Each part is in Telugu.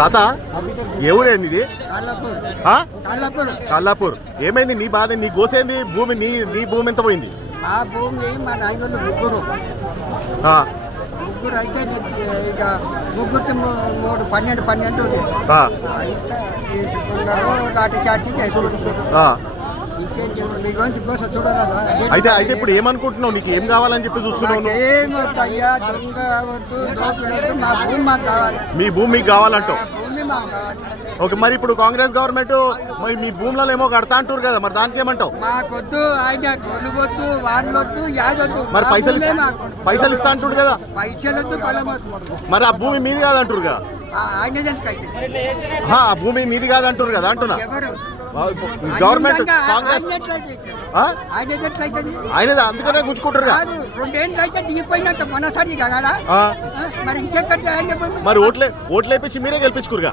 తాత ఏ ఊరేంది ఇది? కల్లాపూర్. ఏమైంది నీ బాధ? నీ గోసేంది? భూమి నీ భూమి ఎంత పోయింది? ఆ భూమి మా నాయనలు ముగ్గురు అయితే ఇక ముగ్గురికి 12 తీసుకున్నారు. లాటి చాటి చేసుకుంటున్నారు. అయితే ఇప్పుడు ఏమనుకుంటున్నావు? నీకు ఏం కావాలని చెప్పి చూస్తున్నావు? మీ భూమి మీకు కావాలంటావు. ఓకే, మరి ఇప్పుడు కాంగ్రెస్ గవర్నమెంట్ మరి మీ భూములలో ఏమో కడతా అంటారు కదా, మరి దానికి ఏమంటావు? మాకొద్దు, ఆయన కొనుగొద్దు, వాళ్ళొద్దు, యాదొద్దు. మరి పైసలు ఇస్తా అంటారు కదా. పైసలొద్దు, మరి ఆ భూమి మీది కాదంటారు కదా. ఆ భూమి మీది కాదంటారు కదా అంటున్నా. గవర్నమెంట్ కాంగ్రెస్ ఆయన అందుకనే గుంజుకుంటారు. మరి ఓట్లు వేపించి మీరే గెలిపించుకురుగా.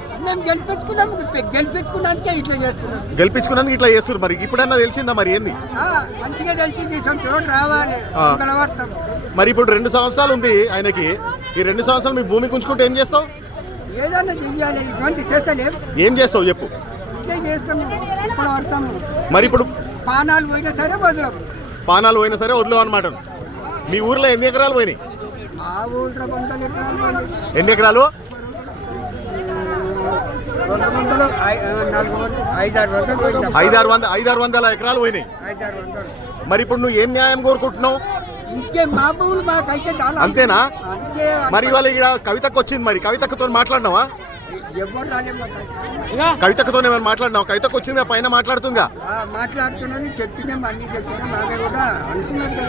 గెలిపించుకున్నందుకు ఇట్లా చేస్తారు. మరి ఇప్పుడన్నా తెలిసిందా మరి ఏంది? మంచిగా తెలిసింది, రావాలి. మరి ఇప్పుడు 2 సంవత్సరాలు ఉంది ఆయనకి. ఈ 2 సంవత్సరాలు మీ భూమి గుంజుకుంటే ఏం చేస్తావు? ఏదన్నా చెయ్యాలి, ఇటువంటి చేస్తలేం. ఏం చేస్తావు చెప్పు. మరి ఇప్పుడు పానాలు పోయినా సరే వదలం. పానాలు పోయినా సరే వదలం అన్నమాట. మీ ఊర్లో ఎన్ని ఎకరాలు పోయినాయి? మా ఊళ్ళో 100 ఎకరాలు పోయినాయి. ఎన్ని ఎకరాలు? 500 ఎకరాలు పోయినాయి. మరి ఇప్పుడు నువ్వు ఏం న్యాయం కోరుకుంటున్నావు? ఇంకే మా భూములు మాకైతే అంతేనా? మరి ఇవాళ ఇక్కడ కవితకు వచ్చింది, మరి కవితతో మాట్లాడినావా? కవితతో ఏమైనా మాట్లాడినావు? కవితకు వచ్చింది పైన మాట్లాడుతుందా? మాట్లాడుతున్నది, చెప్పినా అన్ని చెప్పినా బాగా కూడా అనుకున్నారు.